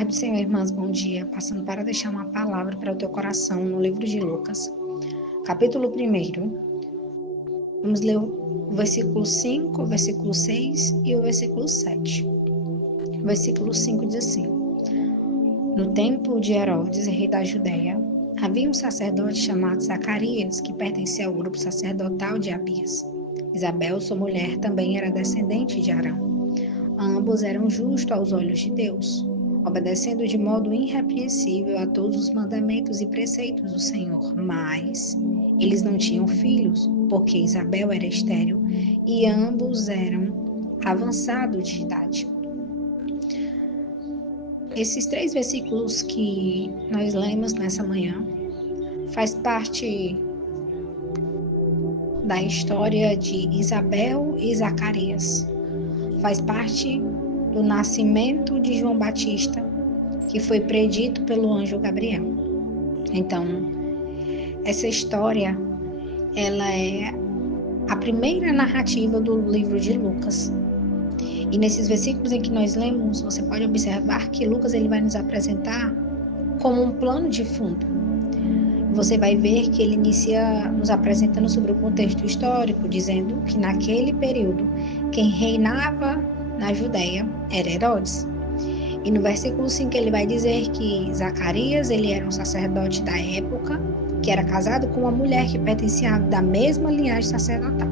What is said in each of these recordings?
paz do Senhor, irmãs, bom dia. Passando para deixar uma palavra para o teu coração no livro de Lucas, capítulo 1. Vamos ler o versículo 5, o versículo 6 e o versículo 7. O versículo 5 diz assim: No tempo de Herodes, rei da Judéia, havia um sacerdote chamado Zacarias, que pertencia ao grupo sacerdotal de Abias. Isabel, sua mulher, também era descendente de Arão. Ambos eram justos aos olhos de Deus, obedecendo de modo irrepreensível a todos os mandamentos e preceitos do Senhor. Mas eles não tinham filhos, porque Isabel era estéril e ambos eram avançados de idade. Esses 3 versículos que nós lemos nessa manhã faz parte da história de Isabel e Zacarias. Faz parte do nascimento de João Batista, que foi predito pelo anjo Gabriel. Então, essa história, ela é a primeira narrativa do livro de Lucas. E nesses versículos em que nós lemos, você pode observar que Lucas ele vai nos apresentar como um plano de fundo. Você vai ver que ele inicia nos apresentando sobre o contexto histórico, dizendo que naquele período, quem reinava na Judéia era Herodes. E no versículo 5 ele vai dizer que Zacarias, ele era um sacerdote da época, que era casado com uma mulher que pertencia da mesma linhagem sacerdotal.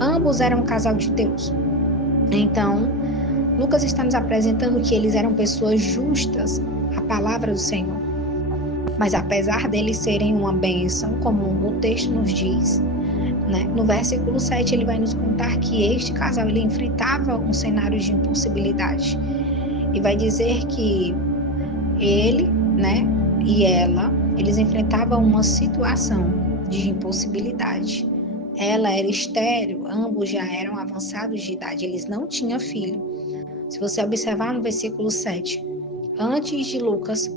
Ambos eram um casal de Deus. Então, Lucas está nos apresentando que eles eram pessoas justas à palavra do Senhor. Mas apesar deles serem uma bênção, como o texto nos diz, né? No versículo 7 ele vai nos contar que este casal ele enfrentava um cenário de impossibilidade. E vai dizer que ele, né, e ela, eles enfrentavam uma situação de impossibilidade. Ela era estéril, ambos já eram avançados de idade, eles não tinham filho. Se você observar no versículo 7, antes de Lucas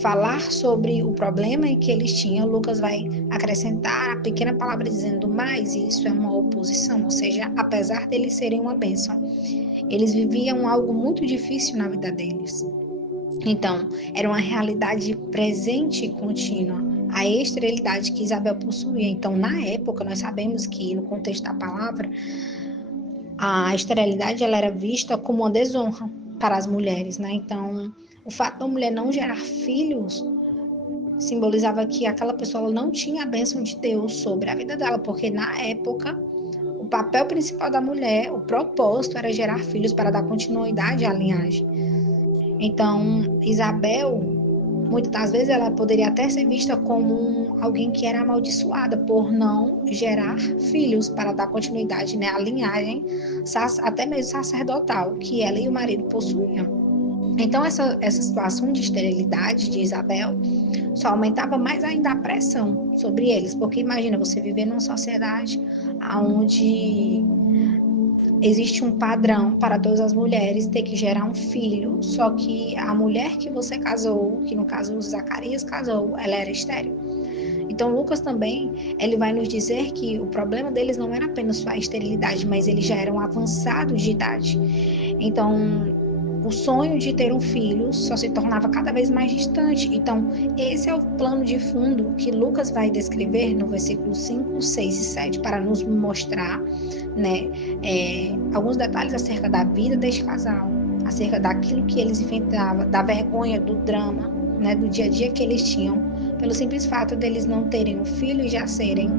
falar sobre o problema em que eles tinham, Lucas vai acrescentar a pequena palavra dizendo mais, e isso é uma oposição, ou seja, apesar deles serem uma bênção, eles viviam algo muito difícil na vida deles. Então, era uma realidade presente e contínua, a esterilidade que Isabel possuía. Então, na época, nós sabemos que, no contexto da palavra, a esterilidade ela era vista como uma desonra para as mulheres, né? Então, o fato da mulher não gerar filhos simbolizava que aquela pessoa não tinha a bênção de Deus sobre a vida dela, porque na época o papel principal da mulher, o propósito era gerar filhos para dar continuidade à linhagem. Então, Isabel, muitas das vezes, ela poderia até ser vista como alguém que era amaldiçoada por não gerar filhos para dar continuidade, né, à linhagem, até mesmo sacerdotal, que ela e o marido possuíam. Então, essa situação de esterilidade de Isabel só aumentava mais ainda a pressão sobre eles, porque imagina você viver numa sociedade onde existe um padrão para todas as mulheres ter que gerar um filho, só que a mulher que você casou, que no caso o Zacarias casou, ela era estéril. Então Lucas também, ele vai nos dizer que o problema deles não era apenas só a esterilidade, mas eles já eram avançados de idade. Então o sonho de ter um filho só se tornava cada vez mais distante. Então, esse é o plano de fundo que Lucas vai descrever no versículo 5, 6 e 7 para nos mostrar, né, alguns detalhes acerca da vida deste casal, acerca daquilo que eles enfrentavam, da vergonha, do drama, né, do dia a dia que eles tinham, pelo simples fato deles não terem um filho e já serem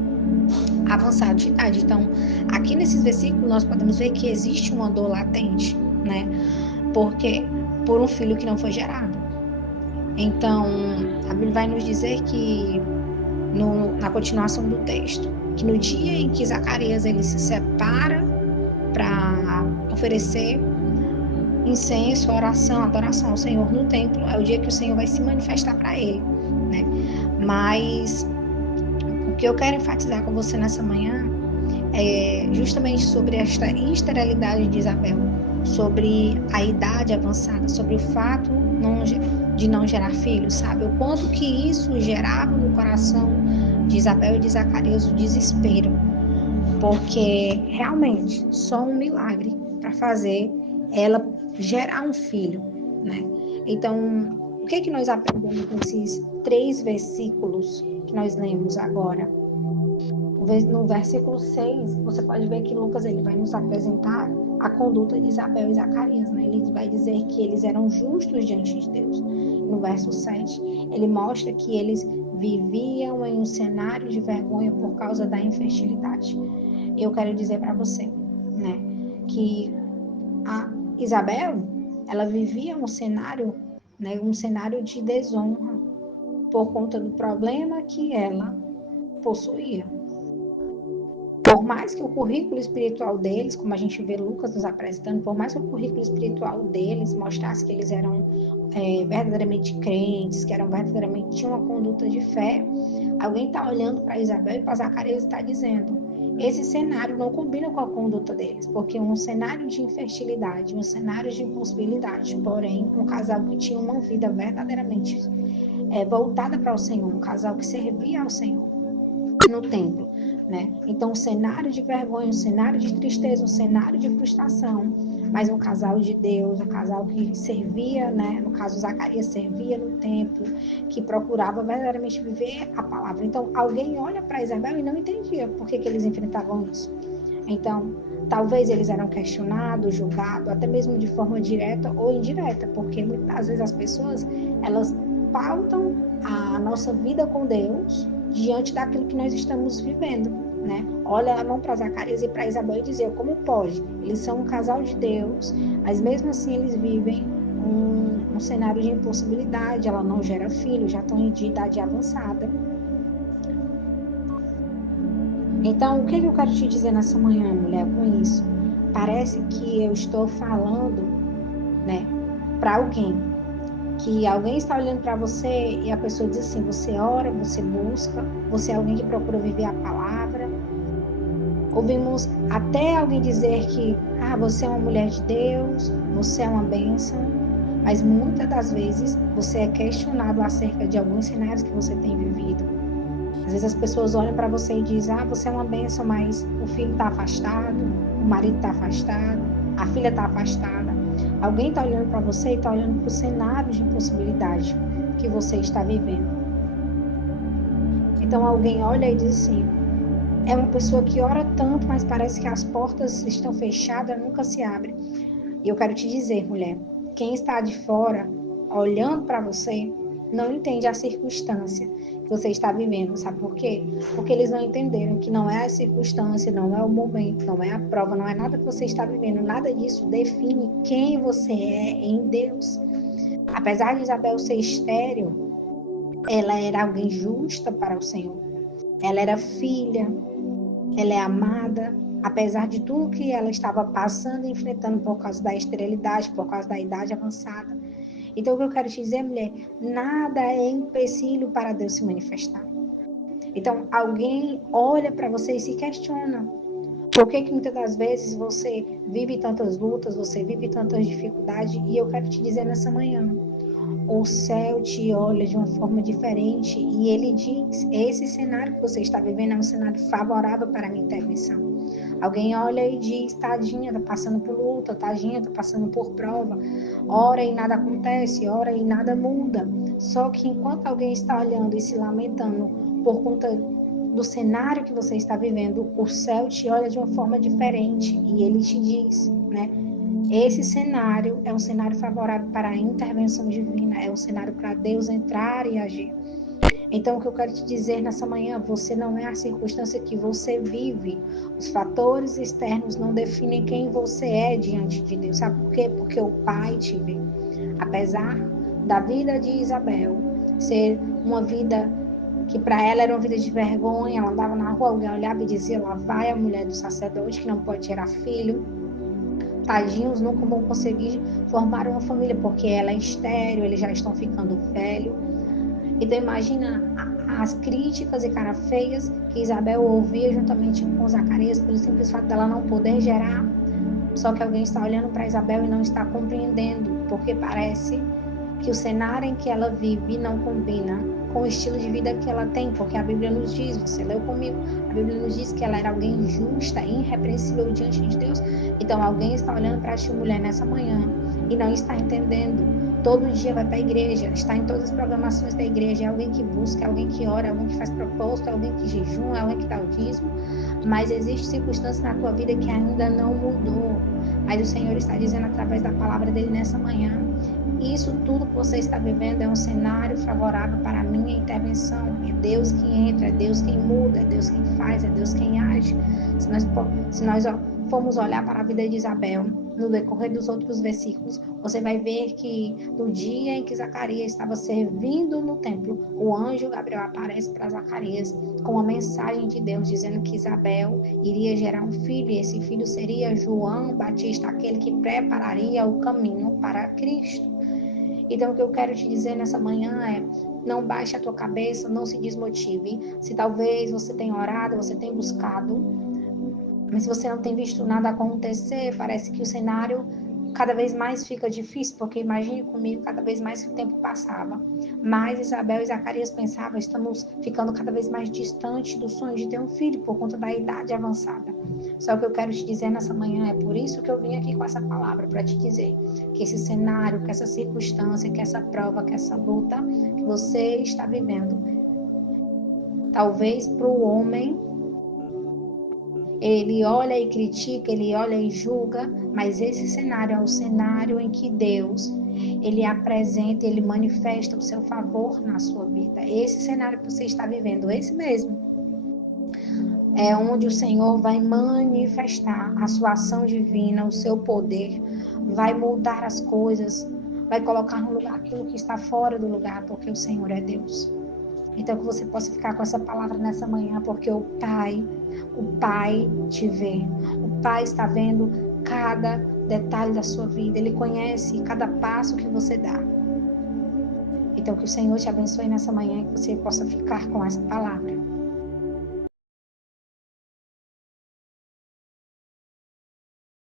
avançados de idade. Então, aqui nesses versículos nós podemos ver que existe uma dor latente, né? Porque por um filho que não foi gerado. Então, a Bíblia vai nos dizer que, na continuação do texto, que no dia em que Zacarias ele se separa para oferecer incenso, oração, adoração ao Senhor no templo, é o dia que o Senhor vai se manifestar para ele, né? Mas o que eu quero enfatizar com você nessa manhã é justamente sobre esta esterilidade de Isabel, sobre a idade avançada, sobre o fato de não gerar filhos, sabe? O quanto que isso gerava no coração de Isabel e de Zacarias o desespero, porque realmente só um milagre para fazer ela gerar um filho, né? Então, o que nós aprendemos nesses 3 versículos que nós lemos agora? No versículo 6, você pode ver que Lucas ele vai nos apresentar a conduta de Isabel e Zacarias, né? Ele vai dizer que eles eram justos diante de Deus. No verso 7, ele mostra que eles viviam em um cenário de vergonha por causa da infertilidade. Eu quero dizer para você, né, que a Isabel, ela vivia um cenário, né, um cenário de desonra por conta do problema que ela possuía. Por mais que o currículo espiritual deles, como a gente vê Lucas nos apresentando, por mais que o currículo espiritual deles mostrasse que eles eram verdadeiramente crentes, que eram verdadeiramente tinham uma conduta de fé, alguém está olhando para Isabel e para Zacarias e está dizendo: esse cenário não combina com a conduta deles, porque um cenário de infertilidade, um cenário de impossibilidade, porém, um casal que tinha uma vida verdadeiramente voltada para o Senhor, um casal que servia ao Senhor no templo, né? Então, um cenário de vergonha, um cenário de tristeza, um cenário de frustração, mas um casal de Deus, um casal que servia, né? No caso, Zacarias servia no templo, que procurava verdadeiramente viver a palavra. Então, alguém olha para Isabel e não entendia por que eles enfrentavam isso. Então, talvez eles eram questionados, julgados, até mesmo de forma direta ou indireta, porque muitas vezes as pessoas, elas pautam a nossa vida com Deus diante daquilo que nós estamos vivendo, né? Olha a mão para Zacarias e para Isabel e dizer: como pode? Eles são um casal de Deus, mas mesmo assim eles vivem um cenário de impossibilidade, ela não gera filho, já estão de idade avançada. Então, o que eu quero te dizer nessa manhã, mulher, com isso? Parece que eu estou falando, né, para alguém, que alguém está olhando para você e a pessoa diz assim: você ora, você busca, você é alguém que procura viver a palavra. Ouvimos até alguém dizer que você é uma mulher de Deus, você é uma bênção, mas muitas das vezes você é questionado acerca de alguns cenários que você tem vivido. Às vezes as pessoas olham para você e dizem: você é uma bênção, mas o filho está afastado, o marido está afastado, a filha está afastada. Alguém está olhando para você e está olhando para o cenário de impossibilidade que você está vivendo. Então alguém olha e diz assim: é uma pessoa que ora tanto, mas parece que as portas estão fechadas, nunca se abrem. E eu quero te dizer, mulher, quem está de fora, olhando para você, não entende a circunstância que você está vivendo. Sabe por quê? Porque eles não entenderam que não é a circunstância, não é o momento, não é a prova, não é nada que você está vivendo. Nada disso define quem você é em Deus. Apesar de Isabel ser estéril, ela era alguém justa para o Senhor. Ela era filha, ela é amada, apesar de tudo que ela estava passando e enfrentando por causa da esterilidade, por causa da idade avançada. Então, o que eu quero te dizer, mulher, nada é empecilho para Deus se manifestar. Então, alguém olha para você e se questiona. Por que muitas das vezes você vive tantas lutas, você vive tantas dificuldades? E eu quero te dizer nessa manhã, o céu te olha de uma forma diferente e ele diz: esse cenário que você está vivendo é um cenário favorável para a minha intervenção. Alguém olha e diz: tadinha, está passando por luta, tadinha, está passando por prova, ora e nada acontece, ora e nada muda. Só que enquanto alguém está olhando e se lamentando por conta do cenário que você está vivendo, o céu te olha de uma forma diferente e ele te diz, né? Esse cenário é um cenário favorável para a intervenção divina, é um cenário para Deus entrar e agir. Então, o que eu quero te dizer nessa manhã, você não é a circunstância que você vive. Os fatores externos não definem quem você é diante de Deus. Sabe por quê? Porque o Pai te vê. Apesar da vida de Isabel ser uma vida que para ela era uma vida de vergonha, ela andava na rua, alguém olhava e dizia: lá vai a mulher do sacerdote que não pode gerar filho. Tadinhos, nunca vão conseguir formar uma família, porque ela é estéril, eles já estão ficando velhos. Então imagina as críticas e cara feias que Isabel ouvia juntamente com Zacarias pelo simples fato dela não poder gerar. Só que alguém está olhando para Isabel e não está compreendendo, porque parece que o cenário em que ela vive não combina com o estilo de vida que ela tem, porque a Bíblia nos diz, você leu comigo, a Bíblia nos diz que ela era alguém justa, irrepreensível diante de Deus. Então alguém está olhando para esta mulher nessa manhã e não está entendendo. Todo dia vai para a igreja, está em todas as programações da igreja, é alguém que busca, é alguém que ora, é alguém que faz propósito, é alguém que jejuma, é alguém que dá o dízimo, mas existe circunstância na tua vida que ainda não mudou. Mas o Senhor está dizendo através da palavra dele nessa manhã, isso tudo que você está vivendo é um cenário favorável para a minha intervenção. É Deus que entra, é Deus quem muda, é Deus quem faz, é Deus quem age. Se nós formos olhar para a vida de Isabel, no decorrer dos outros versículos, você vai ver que no dia em que Zacarias estava servindo no templo, o anjo Gabriel aparece para Zacarias com uma mensagem de Deus dizendo que Isabel iria gerar um filho, e esse filho seria João Batista, aquele que prepararia o caminho para Cristo. Então, o que eu quero te dizer nessa manhã é: não baixe a tua cabeça, não se desmotive. Se talvez você tenha orado, você tenha buscado, mas se você não tem visto nada acontecer, parece que o cenário cada vez mais fica difícil, porque imagine comigo, cada vez mais que o tempo passava, mais Isabel e Zacarias pensavam, estamos ficando cada vez mais distante do sonho de ter um filho, por conta da idade avançada. Só que eu quero te dizer nessa manhã, é por isso que eu vim aqui com essa palavra, para te dizer que esse cenário, que essa circunstância, que essa prova, que essa luta que você está vivendo, talvez para o homem, ele olha e critica, ele olha e julga, mas esse cenário é o cenário em que Deus, ele apresenta, ele manifesta o seu favor na sua vida. Esse cenário que você está vivendo, esse mesmo, é onde o Senhor vai manifestar a sua ação divina, o seu poder, vai mudar as coisas, vai colocar no lugar aquilo que está fora do lugar, porque o Senhor é Deus. Então, que você possa ficar com essa palavra nessa manhã, porque o Pai te vê. O Pai está vendo cada detalhe da sua vida. Ele conhece cada passo que você dá. Então, que o Senhor te abençoe nessa manhã, que você possa ficar com essa palavra.